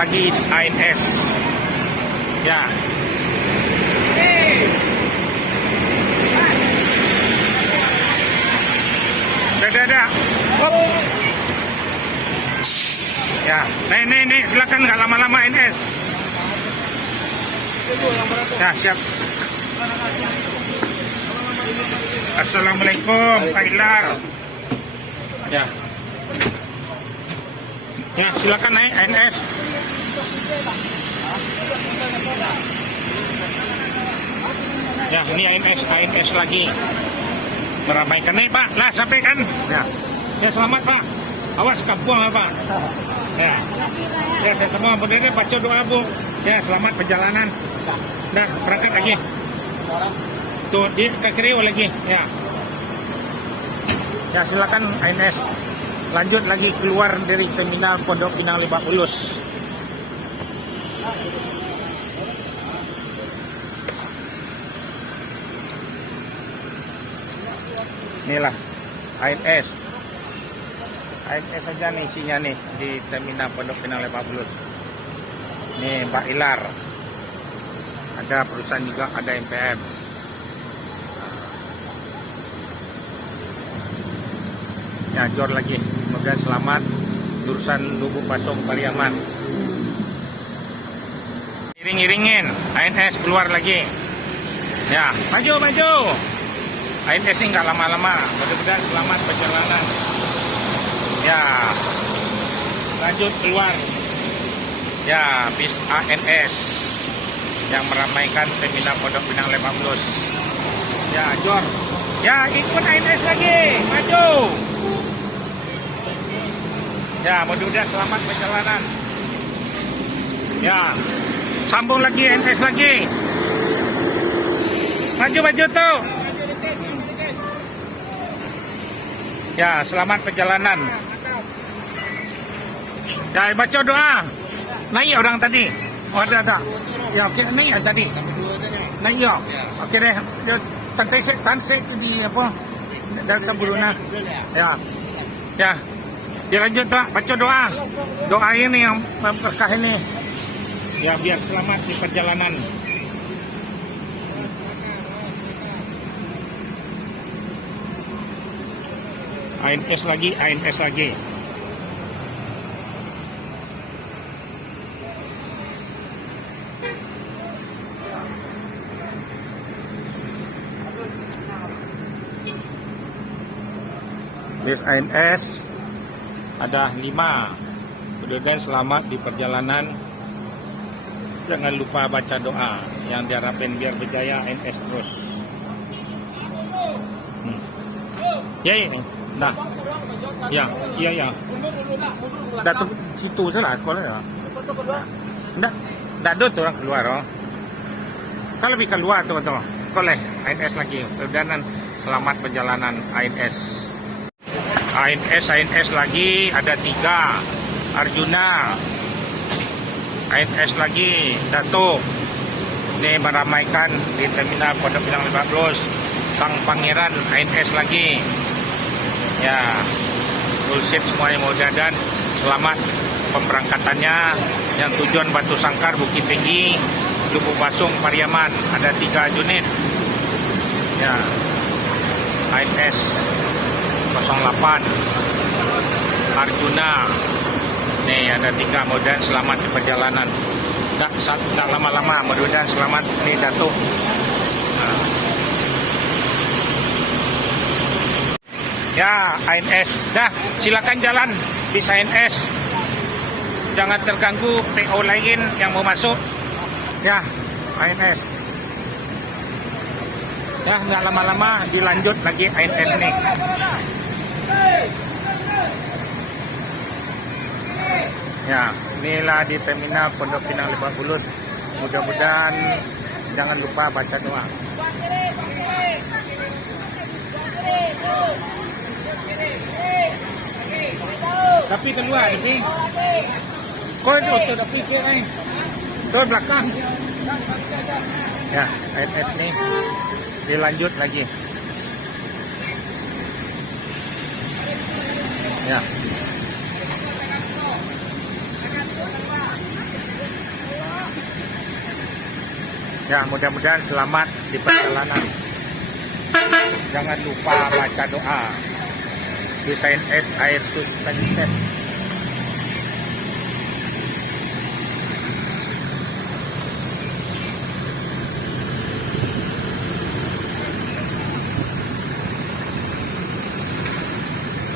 lagi ANS. Ya. Dadah. Hop. Ya, nih, silakan nggak lama-lama ANS. Ya, siap. Assalamualaikum, Pak Ilar. Ya. Ya, silakan naik ANS. Ya, ini ANS lagi. Meramaikan nih, Pak. Lah, sampai kan? Ya. Ya, selamat, Pak. Awas kampung, Pak. Ya. Ya, saya semua benar-benar baca doa, Bu. Ya, selamat perjalanan. Dah, berangkat lagi. Tuh, di kiri lagi. Ya. Ya, silakan ANS. Lanjut lagi keluar dari terminal Pondok Pinang Lebak Bulus. Inilah ANS. ANS saja nih isinya nih di terminal Pondok Pinang Lebak Bulus. Nih Mbak Ilar. Ada perusahaan juga, ada MPM. Ya, jor lagi. Semoga selamat jurusan Lubuk Pasong Pariaman. Iring-iringin, ANS keluar lagi. Ya, maju. ANS ini nggak lama-lama. Mudah-mudahan selamat perjalanan. Ya, lanjut keluar. Ya, bis ANS yang meramaikan terminal Pondok Pinang Lebak Bulus. Ya, jor. Ya, ikut ANS lagi. Maju. Ya, mudah-mudahan selamat perjalanan. Ya, sambung lagi ANS lagi. Maju tuh. Ya, selamat perjalanan. Ya, baca doa. Naik orang tadi. Oh, ada. Ya, oke, naik tadi. Naik ya. Oke deh. Santai sik di apa? Dan sebelumnya. Ya. Ya. Dilanjut, Pak. Baca doa. Doa ini yang berkah ini. Ya, biar selamat di perjalanan. ANS lagi. Bis ANS ada 5. Mudah-mudahan selamat di perjalanan. Jangan lupa baca doa yang diharapkan biar berjaya ANS terus. Ya ini. Nah. Ya. Datuk situ saja lah sekolah ya. Enggak ada tuh orang keluar oh. Kalau lebih keluar tuh. Koleh ANS lagi. Mudah-mudahan selamat perjalanan ANS. ANS lagi ada 3. Arjuna. ANS lagi Datuk. Ini meramaikan di terminal Pondok Pinang Lebak Bulus. Sang Pangeran ANS lagi. Ya, bullshit semuanya, mudah-mudahan selamat pemberangkatannya. Yang tujuan Batu Sangkar, Bukit Tinggi, Lubuk Pasong, Pariaman. Ada 3 unit. Ya, ANS 08 Arjuna. Nih ada 3, mudah-mudahan selamat di perjalanan. Tak lama-lama, mudah-mudahan selamat. Ini Datuk. Nah. Ya, ANS. Dah, silakan jalan bis ANS. Jangan terganggu PO lain yang mau masuk. Ya, ANS. Ya, nggak lama-lama dilanjut lagi ANS nih. Ya, inilah di terminal Pondok Pinang Lebak Bulus. Mudah-mudahan jangan lupa baca doa. Tapi keluar, tapi kau itu tapi kira ni, tuh belakang. Ya, ANS nih dilanjut lagi. Ya. Ya, mudah-mudahan selamat di perjalanan. Jangan lupa baca doa. Desain es air suspension.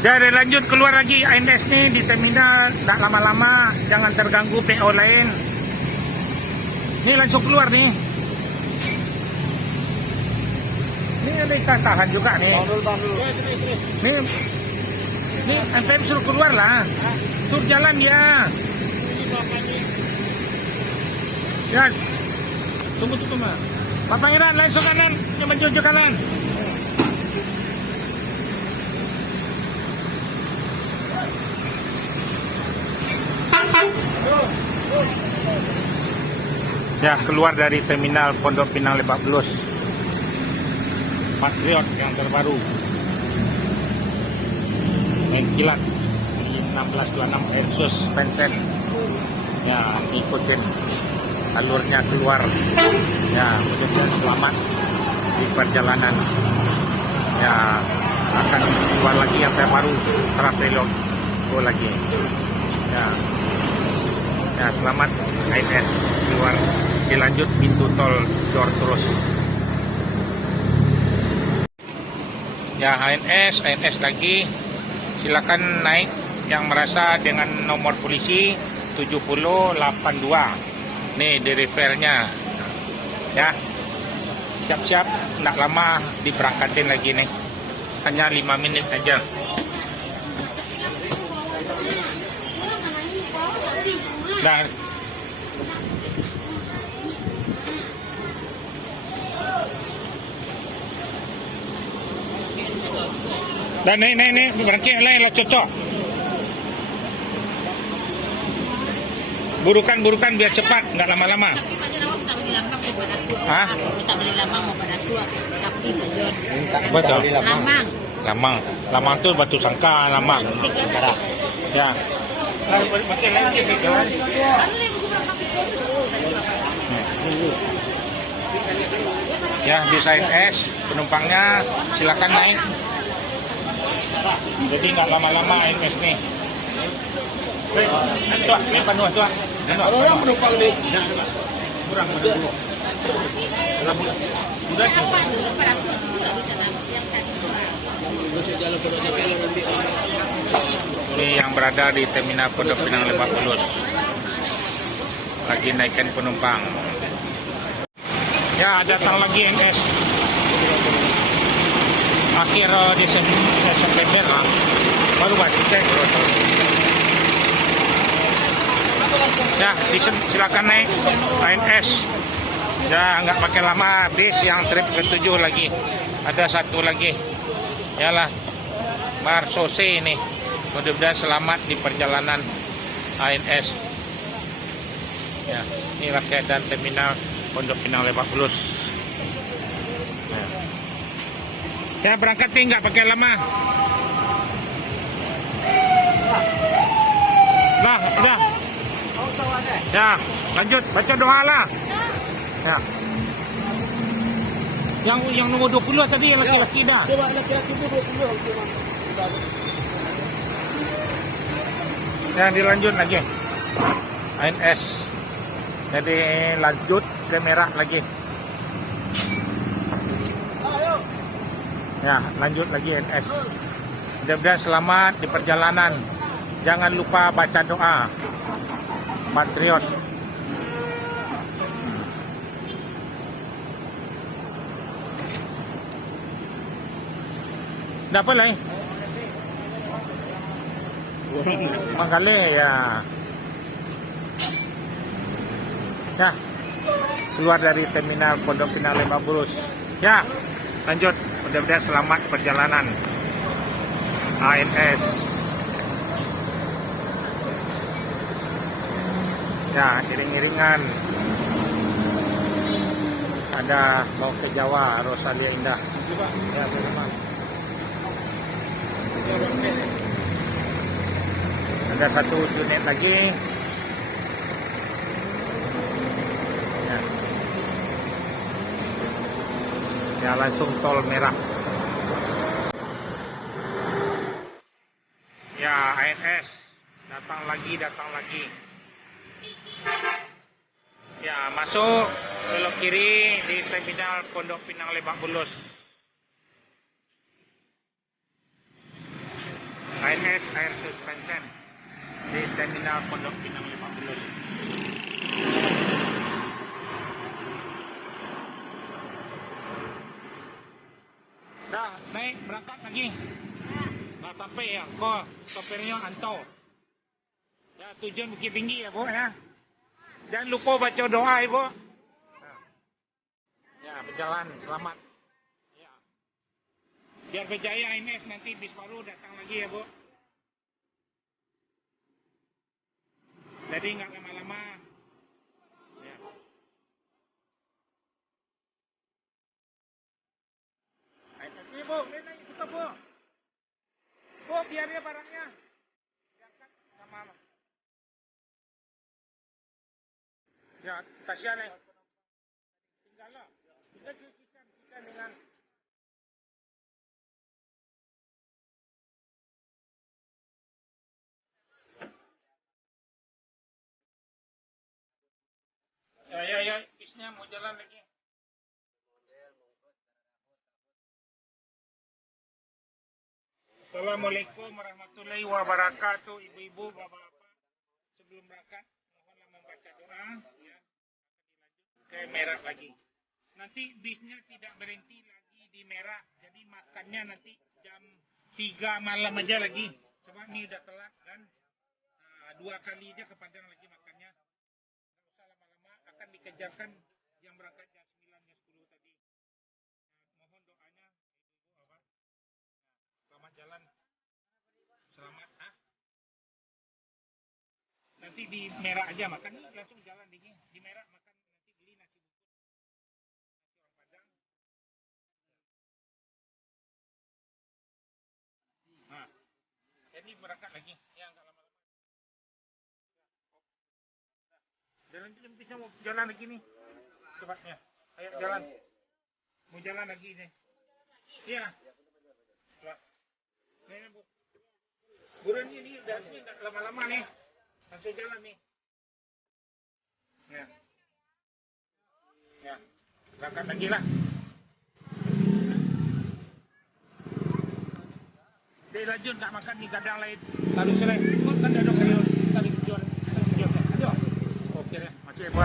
Dari lanjut keluar lagi ANS nih di terminal, tak lama-lama, jangan terganggu PO lain. Nih langsung keluar nih. Ini ada ikan tahan juga nih. Nih MPM suruh keluar lah. Suruh jalan dia. Ya, tunggu mah. Pak Pangeran langsung kanan, menuju kanan. Ya, keluar dari terminal Pondok Pinang Lebak Bulus. Patriot yang terbaru. Main kilat di 1626 air suspension. Ya, ikutin alurnya keluar. Ya, mudah-mudahan selamat di perjalanan. Ya, akan keluar lagi yang terbaru, Trapelok lagi. Ya. Ya, selamat ANS keluar, dilanjut pintu tol Jor terus. Ya, ANS lagi, silakan naik yang merasa dengan nomor polisi 7082. Nih di repairnya. Ya, siap-siap, tidak lama diberangkatin lagi nih, hanya 5 menit aja. Dan ini berangkat lain lah cocok. Burukan biar cepat, nggak lama-lama. Hah? Betul. Lamang tuh batu sangka lamang. Ya. Ya, desain es penumpangnya silakan naik. Jadi nggak lama-lama ANS nih. Tuh, ini penuh tuh. Orang penumpang nih. Kurang dulu. Udah. Ini yang berada di terminal Pondok Pinang Lebak Bulus lagi naikkan penumpang. Ya, datang lagi ANS akhir September lah, baru cek. Ya, silakan naik ANS. Ya, nggak pakai lama, bis yang trip ke-7 lagi, ada satu lagi. Yalah, Marsose ini. Mudah-mudahan selamat di perjalanan ANS. Ya, ini rakyat dan terminal Pondok Pinang Lebak Bulus. Ya, berangkat nih nggak pakai lama. Nah, udah. Ya, lanjut baca doa lah. Ya. Yang nomor 20 tadi yang laki-laki dah. Coba laki-laki itu 20. Ya, dilanjut lagi ANS. Jadi lanjut ke merah lagi. Ya, lanjut lagi ANS. Mudah-mudahan selamat di perjalanan. Jangan lupa baca doa. Patriot. Dapat lah. Mangkali ya. Ya, keluar dari terminal Pondok Pinang Lebak Bulus. Ya, lanjut. Mudah-mudahan selamat perjalanan ANS. Ya, iring-iringan. Ada mau ke Jawa, Rosalia Indah. Ya, memang. Ada satu unit lagi. Ya. Ya langsung tol merah. Ya ANS datang lagi. Ya masuk belok kiri di terminal Pondok Pinang Lebak Bulus. ANS Air Suspension di terminal Pondok Pinang Lebak Bulus. Dah naik berangkat lagi. Dah sampai ya, kok sopirnya Anto. Ya tujuan Bukit Tinggi ya Bu ya. Jangan lupa baca doa Ibu. Ya berjalan selamat. Ya. Biar berjaya ANS nanti bis baru datang lagi ya Bu. Jadi nggak lama-lama. Ya. Ayo Bu, ini naik kita Bu. Bu, biar dia barangnya. Diangkat sama. Ya, kasihan ya. Tinggal lah. Kita cucikan dengan ya, bisnya mau jalan lagi. Assalamualaikum warahmatullahi wabarakatuh, ibu-ibu, bapak-bapak. Sebelum berangkat, mohonlah membaca doa ya. Ke merah lagi. Nanti bisnya tidak berhenti lagi di merah. Jadi makannya nanti jam 3 malam aja lagi. Sebab ini udah telat kan. 2 kali aja ke Padang lagi makannya. Nggak usah lama-lama, akan dikejarkan yang berangkat jam 9, jam 10 tadi. Mohon doanya, ibu-ibu, bapak. Selamat jalan. Selamat. Nanti di merah aja makan, langsung jalan dingin. Di merah makan, nanti beli nasi bungkus. Nasi orang Padang. Nah, jadi berangkat lagi. Ya, nggak lama-lama. Jalan bisa mau jalan lagi nih. Cepatnya. Ayo jalan. Mau jalan lagi nih. Iya. Ini Bu. Buruan ini udah nggak lama-lama nih. Langsung jalan nih. Ya. Ya. Berangkat lagi lah. Dia lanjut nggak makan di kadang lain. Lalu sore. Kan ada kalian tadi jual. Ayo. Oke deh. Masih buat.